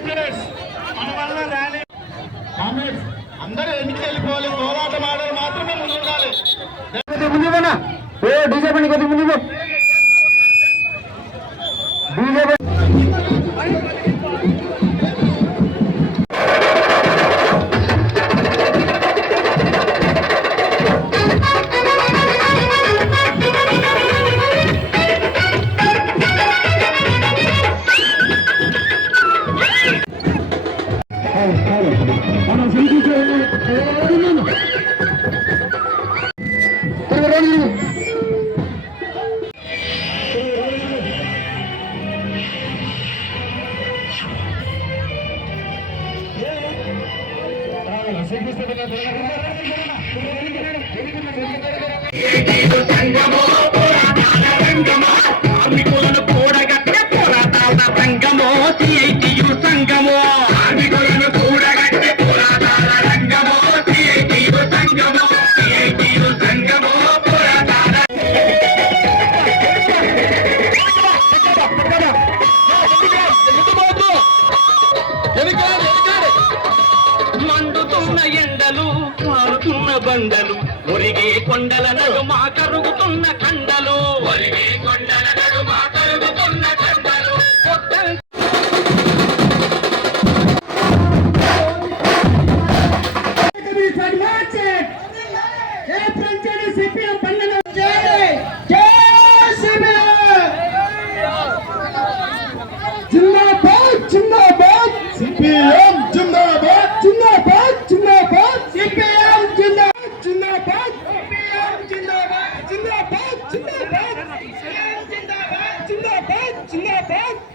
కాంగ్రెస్ మన వల్ల ర్యాలీ. కాంగ్రెస్ అందరూ ఎన్నికలు వెళ్ళిపోవాలి పోరాటం ఆడాలి మాత్రమే ముందు ఉండాలి ముందు ఏ డీజే బండి కొద్దిగా ముందు త్వరగా మండుతున్న ఎండలు కారుతున్న బండలు మురిగే కొండల నడుమా కరుగుతున్న కండలు. gente rebelde né?